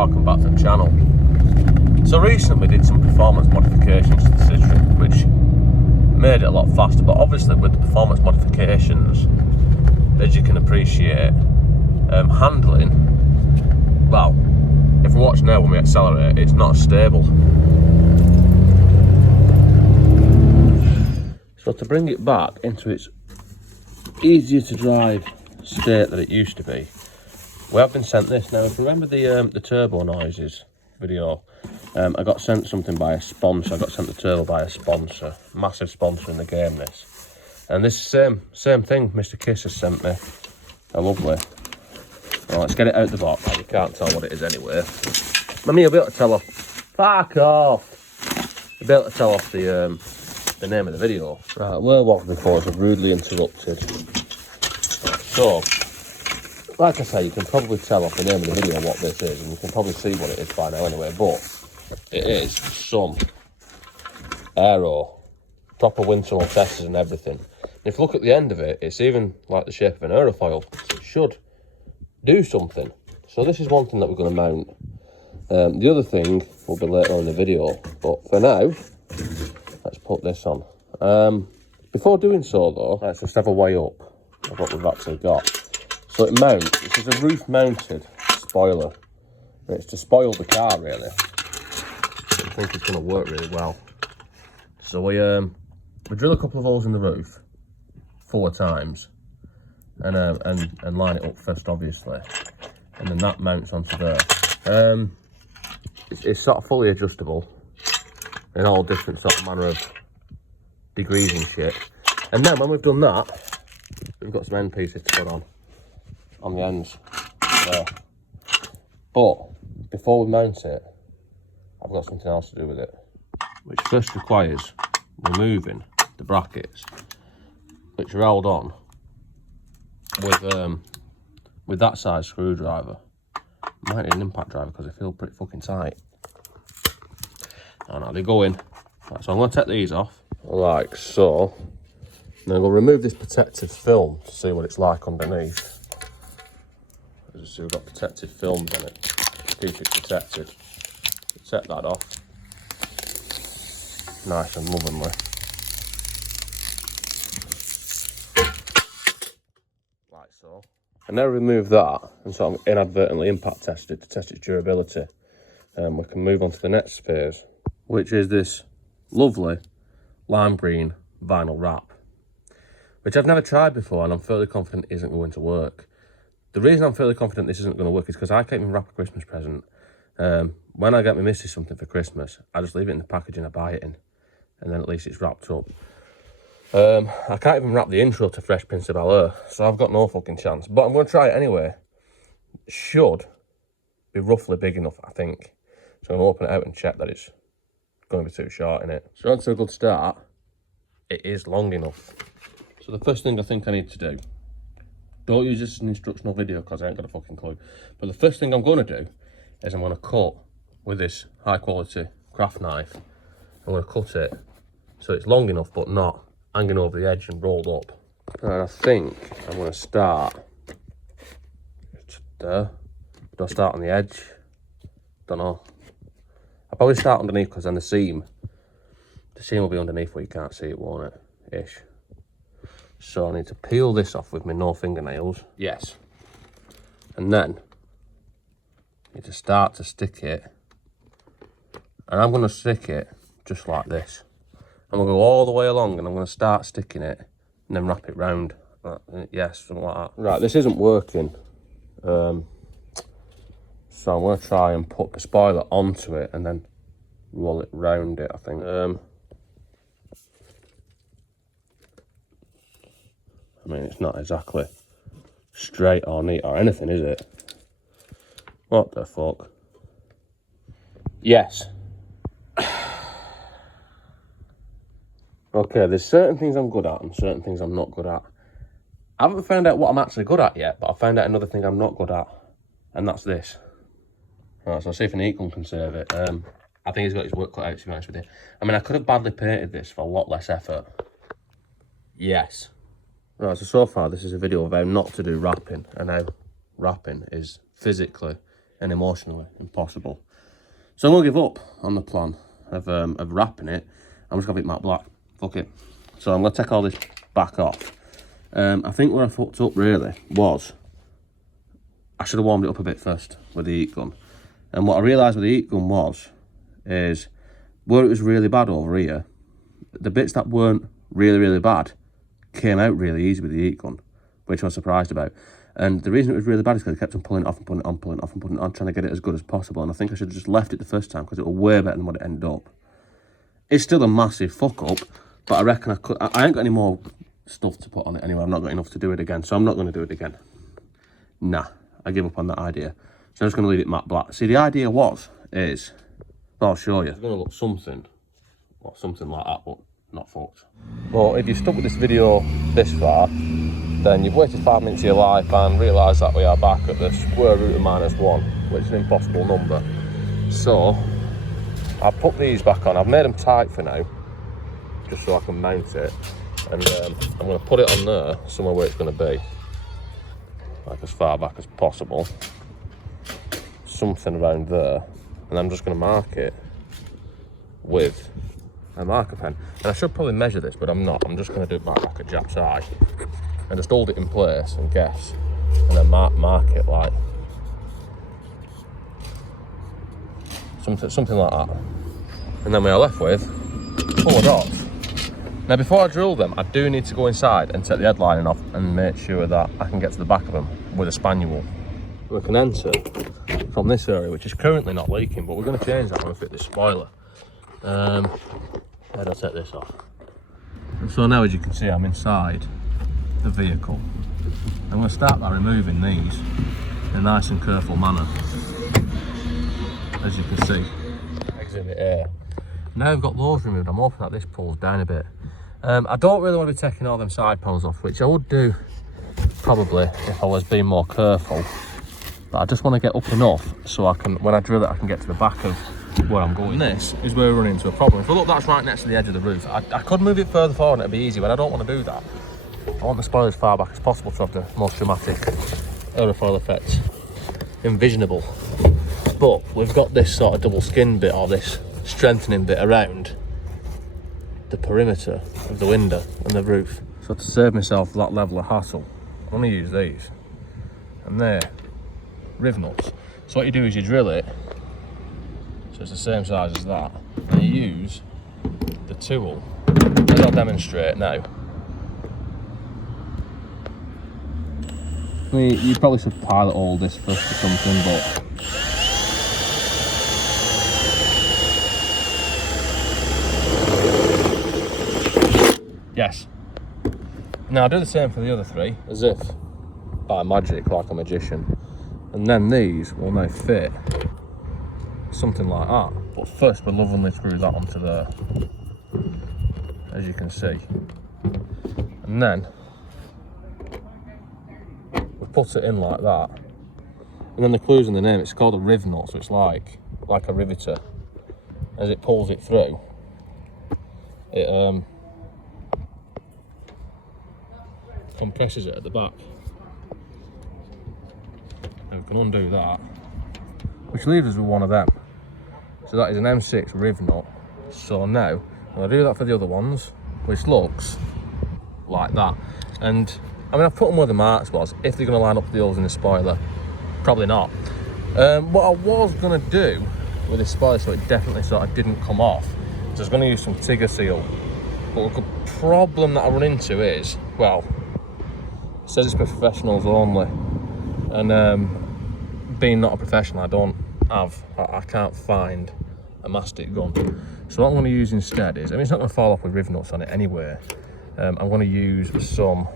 welcome back to the channel. So recently we did some performance modifications to the Citroen, which made it a lot faster, but obviously with the performance modifications, as you can appreciate, handling, well, if we're watching now when we accelerate, it's not as stable. So to bring it back into its easier to drive state that it used to be, we have been sent this. Now, if you remember the turbo noises video, I got sent something by a sponsor. I got sent the turbo by a sponsor, massive sponsor in the game, this. And this same thing Mr. Kiss has sent me, a lovely. Well, let's get it out the box. You can't tell what it is anyway. I mean, you'll be able to tell off. Fuck off! You'll be able to tell off the name of the video. Right, where was before? It's rudely interrupted. So, like I say, you can probably tell off the name of the video what this is, and you can probably see what it is by now anyway, but it is some aero, proper wind tunnel testers and everything. And if you look at the end of it, it's even like the shape of an aerofoil, so it should do something. So this is one thing that we're going to mount. The other thing will be later on in the video, but for now, let's put this on. Before doing so though, let's just have a weigh up of what we've actually got. So it mounts, this is a roof mounted spoiler. It's to spoil the car really. I think it's going to work really well. So we drill a couple of holes in the roof 4 times and line it up first obviously, and then that mounts onto there. It's sort of fully adjustable in all different sort of manner of degrees and shit. And then when we've done that, we've got some end pieces to put on the ends there. But before we mount it, I've got something else to do with it, which first requires removing the brackets, which are held on with that size screwdriver. I might need an impact driver because they feel pretty fucking tight. And now they go in. Right, so I'm going to take these off, like so. Then I'm going to remove this protective film to see what it's like underneath. As you see, we've got protective films on it to keep it protected. Take that off. Nice and lovingly. Like so. And now remove that and sort of inadvertently impact test it to test its durability. We can move on to the next phase, which is this lovely lime green vinyl wrap, which I've never tried before and I'm fairly confident isn't going to work. The reason I'm fairly confident this isn't going to work is because I can't even wrap a Christmas present. When I get my missus something for Christmas, I just leave it in the packaging I buy it in, and then at least it's wrapped up. I can't even wrap the intro to Fresh Prince of Bel-Air, so I've got no fucking chance. But I'm going to try it anyway. It should be roughly big enough, I think. So I'm going to open it out and check that it's going to be too short in it. So that's a good start. It is long enough. So the first thing I think I need to do, don't use this as an instructional video because I ain't got a fucking clue. But the first thing I'm going to do is I'm going to cut with this high quality craft knife. I'm going to cut it so it's long enough but not hanging over the edge and rolled up. And I think I'm going to start there. Do I start on the edge? Don't know. I'll probably start underneath because then the seam will be underneath where you can't see it, won't it? Ish. So I need to peel this off with my no fingernails. Yes. And then I need to start to stick it. And I'm going to stick it just like this. I'm going to go all the way along and I'm going to start sticking it and then wrap it round. Yes, something like that. Right, this isn't working. So I'm going to try and put the spoiler onto it and then roll it round it, I think. I mean, it's not exactly straight or neat or anything, is it? What the fuck? Yes. Okay, there's certain things I'm good at and certain things I'm not good at. I haven't found out what I'm actually good at yet, but I found out another thing I'm not good at, and that's this. Right, so I'll see if an Econ can save it. I think he's got his work cut out, to be honest with you. I mean, I could have badly painted this for a lot less effort. Yes. Right, so far this is a video of how not to do wrapping and how wrapping is physically and emotionally impossible. So I'm gonna give up on the plan of wrapping it. I'm just gonna have it matte black. Fuck it. So I'm gonna take all this back off. I think where I fucked up really was I should have warmed it up a bit first with the heat gun. And what I realised with the heat gun is where it was really bad over here, the bits that weren't really bad came out really easy with the heat gun, which I was surprised about. And the reason it was really bad is because I kept on pulling it off and putting it on, pulling it off and putting it on, trying to get it as good as possible. And I think I should have just left it the first time because it was way better than what it ended up. It's still a massive fuck up, but I reckon I ain't got any more stuff to put on it anyway. I've not got enough to do it again, so I'm not going to do it again. Nah, I give up on that idea. So I'm just going to leave it matte black. See, the idea is, I'll show you. It's going to look something like that, but not fucked. Well, if you've stuck with this video this far, then you've wasted 5 minutes of your life and realised that we are back at the square root of -1, which is an impossible number. So, I've put these back on. I've made them tight for now, just so I can mount it. And I'm going to put it on there, somewhere where it's going to be. Like as far back as possible. Something around there. And I'm just going to mark it with a marker pen. And I should probably measure this, but I'm not. I'm just going to do it back like a Jap's eye. And just hold it in place and guess. And then mark it like something like that. And then we are left with 4 dots. Now before I drill them, I do need to go inside and take the headlining off and make sure that I can get to the back of them with a spaniel. We can enter from this area, which is currently not leaking, but we're going to change that when we fit this spoiler. I'll take this off. And so now, as you can see, I'm inside the vehicle. I'm going to start by removing these in a nice and careful manner. As you can see, exhibit A. Now I've got those removed, I'm hoping that this pulls down a bit. I don't really want to be taking all them side panels off, which I would do probably if I was being more careful. But I just want to get up enough so I can, when I drill it, I can get to the back of where I'm going. And this is where we're running into a problem. If we look, that's right next to the edge of the roof. I could move it further forward and it'd be easy, but I don't want to do that. I want the spoiler as far back as possible to have the most dramatic aerofoil effect envisionable. But we've got this sort of double skin bit, or this strengthening bit around the perimeter of the window and the roof. So to save myself that level of hassle, I'm going to use these. And they're rivnuts. So what you do is you drill it, so it's the same size as that, and you use the tool, as I'll demonstrate now. I mean, you probably should pilot all this first or something, but yes. Now I do the same for the other 3, as if by magic, like a magician. And then these will now fit something like that. But first we'll lovingly screw that onto there, as you can see. And then we put it in like that. And then the clue's in the name, it's called a rivnut, so it's like a riveter. As it pulls it through, it compresses it at the back. And we can undo that, which leaves us with one of them. So that is an M6 rivnut. So now I'll do that for the other ones, which looks like that. And I mean, I've put them where the marks was. If they're going to line up with the holes in the spoiler, probably not. What I was going to do with this spoiler, so it definitely sort of didn't come off, is I was going to use some Tiger Seal. But the problem that I run into is, well, it says it's for professionals only. And being not a professional, I can't find a mastic gun. So what I'm going to use instead is, I mean, it's not going to fall off with rivnuts on it anyway. I'm going to use some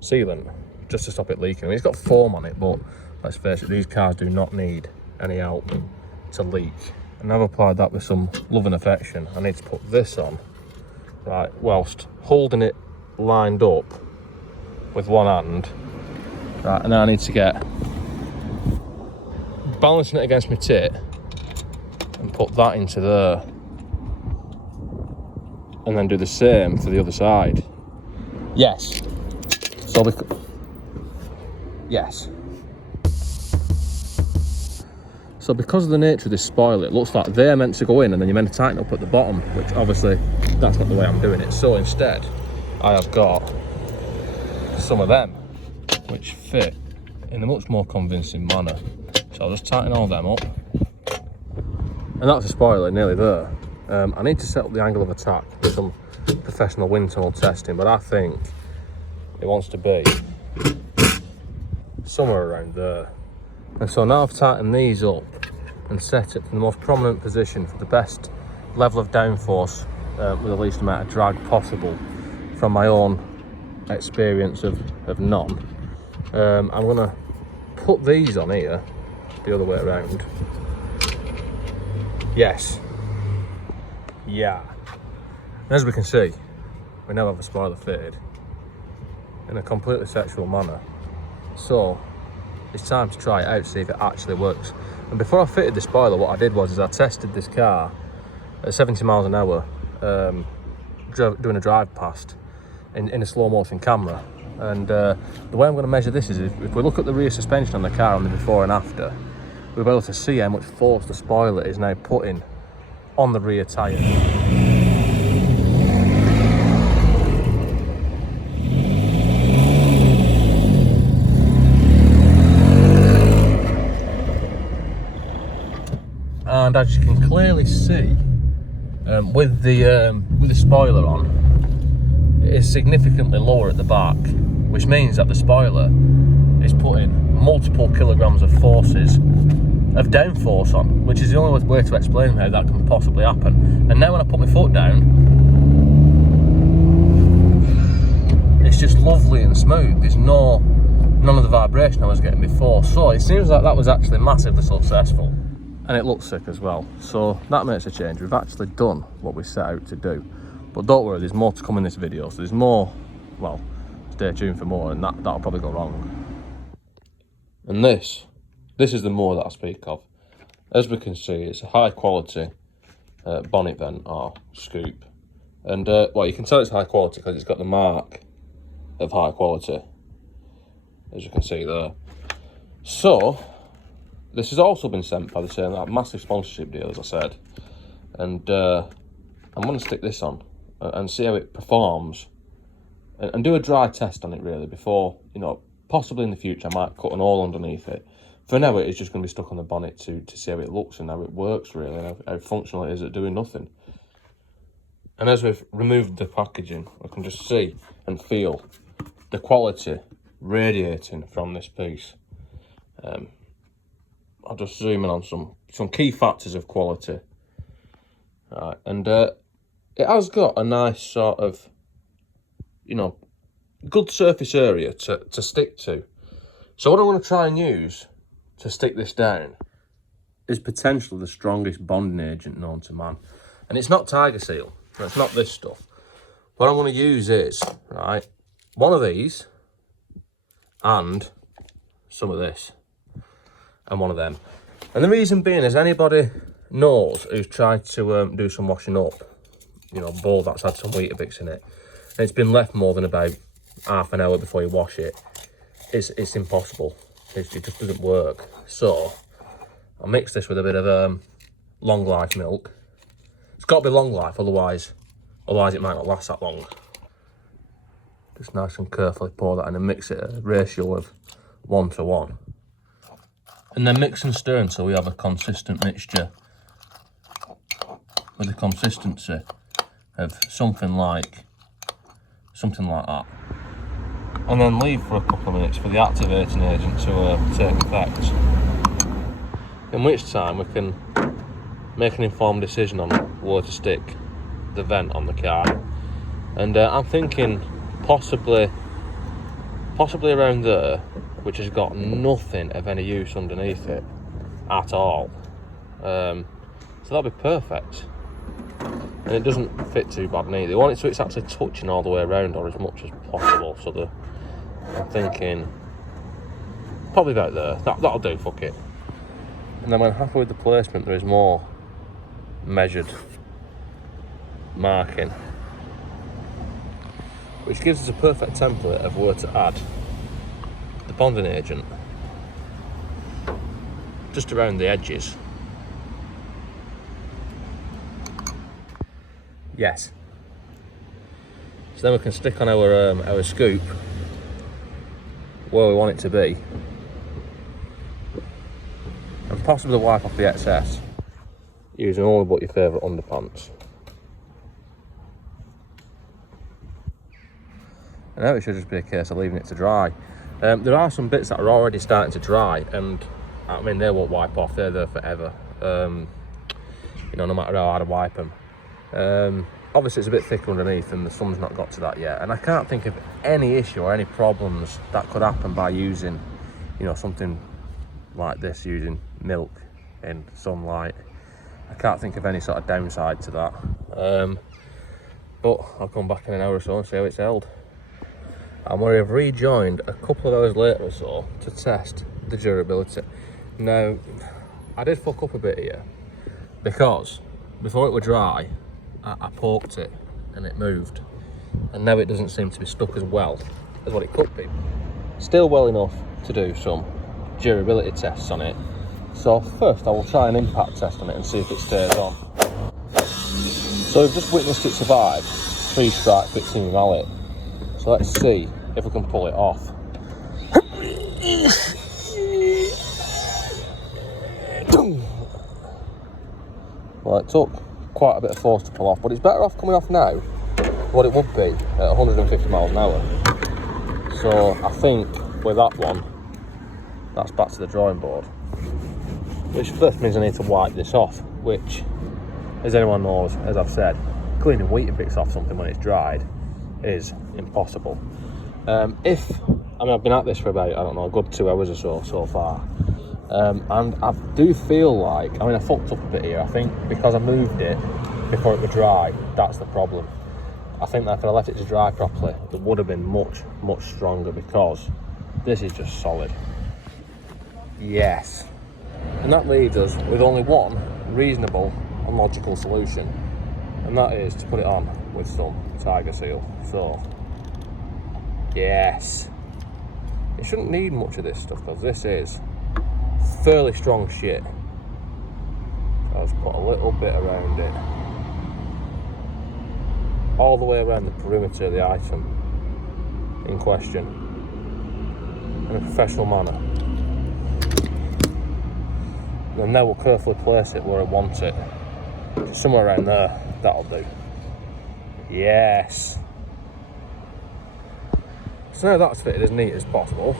sealant just to stop it leaking. I mean, it's got foam on it, but let's face it, these cars do not need any help to leak. And I've applied that with some love and affection. I need to put this on, right, whilst holding it lined up with one hand. Right, and now I need to get balancing it against my tit and put that into there, and then do the same for the other side. Yes. So yes. So because of the nature of this spoiler, it looks like they're meant to go in and then you're meant to tighten up at the bottom, which obviously that's not the way I'm doing it. So instead, I have got some of them, which fit in a much more convincing manner. So I'll just tighten all them up. And that's the spoiler nearly there. I need to set up the angle of attack with some professional wind tunnel testing, but I think it wants to be somewhere around there. And so now I've tightened these up and set it in the most prominent position for the best level of downforce with the least amount of drag possible from my own experience of none. I'm gonna put these on here the other way around. Yes. Yeah. As we can see, we now have a spoiler fitted in a completely sexual manner. So it's time to try it out to see if it actually works. And before I fitted the spoiler, what I did was I tested this car at 70 miles an hour, doing a drive past in a slow motion camera. And the way I'm going to measure this is if we look at the rear suspension on the car on the before and after, we'll be able to see how much force the spoiler is now putting on the rear tyre. And as you can clearly see, with the spoiler on, it is significantly lower at the back, which means that the spoiler is putting multiple kilograms of forces of downforce on, which is the only way to explain how that can possibly happen. And now when I put my foot down, it's just lovely and smooth. There's none of the vibration I was getting before. So it seems like that was actually massively successful. And it looks sick as well. So that makes a change. We've actually done what we set out to do. But don't worry, there's more to come in this video. So there's more, well, stay tuned for more, and that'll probably go wrong. And this is the more that I speak of. As we can see, it's a high quality bonnet vent or scoop. And well, you can tell it's high quality because it's got the mark of high quality, as you can see there. So this has also been sent by the same, that massive sponsorship deal, as I said. And I'm going to stick this on and see how it performs and do a dry test on it really before, you know, possibly in the future I might cut an hole underneath it. For now it's just going to be stuck on the bonnet to see how it looks and how it works really, and how functional it is at doing nothing. And as we've removed the packaging, I can just see and feel the quality radiating from this piece. I'll just zoom in on some key factors of quality. And it has got a nice sort of, you know, good surface area to stick to. So what I'm going to try and use to stick this down is potentially the strongest bonding agent known to man. And it's not Tiger Seal, it's not this stuff. What I'm going to use is, right, one of these and some of this and one of them. And the reason being is anybody knows who's tried to do some washing up, you know, bowl that's had some Weetabix in it, and it's been left more than about half an hour before you wash it, it's impossible. It just doesn't work. So I'll mix this with a bit of long life milk. It's got to be long life, otherwise it might not last that long. Just nice and carefully pour that in and mix it at a ratio of 1 to 1. And then mix and stir until we have a consistent mixture with the consistency of something like that. And then leave for a couple of minutes for the activating agent to take effect. In which time we can make an informed decision on where to stick the vent on the car. And I'm thinking possibly around there, which has got nothing of any use underneath it at all. So that'll be perfect. And it doesn't fit too bad neither. You want it so it's actually touching all the way around, or as much as possible. So I'm thinking probably about there. That'll do, fuck it. And then when halfway with the placement, there is more measured marking, which gives us a perfect template of where to add the bonding agent. just around the edges. Yes. So then we can stick on our scoop where we want it to be, and possibly wipe off the excess using only but your favourite underpants. And now it should just be a case of leaving it to dry. There are some bits that are already starting to dry, and I mean, they won't wipe off, they're there forever. You know, no matter how hard I wipe them. Obviously it's a bit thicker underneath and the sun's not got to that yet, and I can't think of any issue or any problems that could happen by using, you know, something like this, using milk in sunlight. I can't think of any sort of downside to that. But I'll come back in an hour or so and see how it's held. And we have rejoined a couple of hours later or so to test the durability. Now, I did fuck up a bit here, because before it were dry, I poked it and it moved, and now it doesn't seem to be stuck as well as what it could be. Still well enough to do some durability tests on it. So first I will try an impact test on it and see if it stays on. So we've just witnessed it survive 3 strike bits in your mallet. So let's see if we can pull it off. Well, it took quite a bit of force to pull off, but it's better off coming off now than what it would be at 150 miles an hour. So I think with that one, that's back to the drawing board. Which first means I need to wipe this off, which, as anyone knows, as I've said, cleaning Weetabix off something when it's dried is impossible. I've been at this for about, I don't know, a good 2 hours or so far. And I do feel like, I mean, I fucked up a bit here. I think because I moved it before it was dry, that's the problem. I think that if I left it to dry properly, it would have been much, much stronger, because this is just solid. Yes. And that leaves us with only one reasonable and logical solution, and that is to put it on with some Tiger Seal. So, yes. It shouldn't need much of this stuff, because this is fairly strong shit. So I'll just put a little bit around it, all the way around the perimeter of the item in question, in a professional manner. And now we'll carefully place it where I want it. Somewhere around there, that'll do. Yes. So now that's fitted as neat as possible.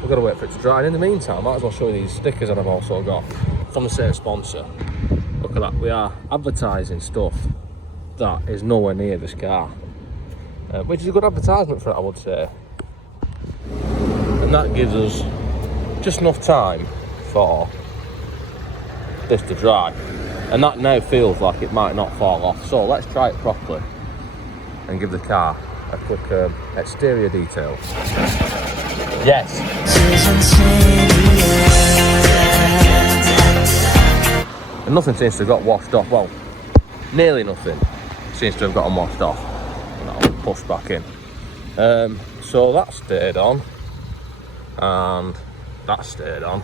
We've got to wait for it to dry, and in the meantime, I might as well show you these stickers that I've also got from the same sponsor. Look at that, we are advertising stuff that is nowhere near this car, which is a good advertisement for it, I would say. And that gives us just enough time for this to dry, and that now feels like it might not fall off. So let's try it properly and give the car a quick exterior detail. Yes. And nothing seems to have got washed off. Well, nearly nothing seems to have gotten washed off. And that'll push back in. So that stayed on, and that stayed on.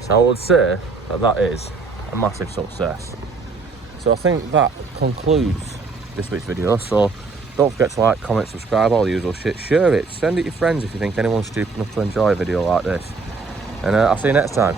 So I would say that that is a massive success. So I think that concludes this week's video. So don't forget to like, comment, subscribe, all the usual shit. Share it, send it to your friends if you think anyone's stupid enough to enjoy a video like this. And I'll see you next time.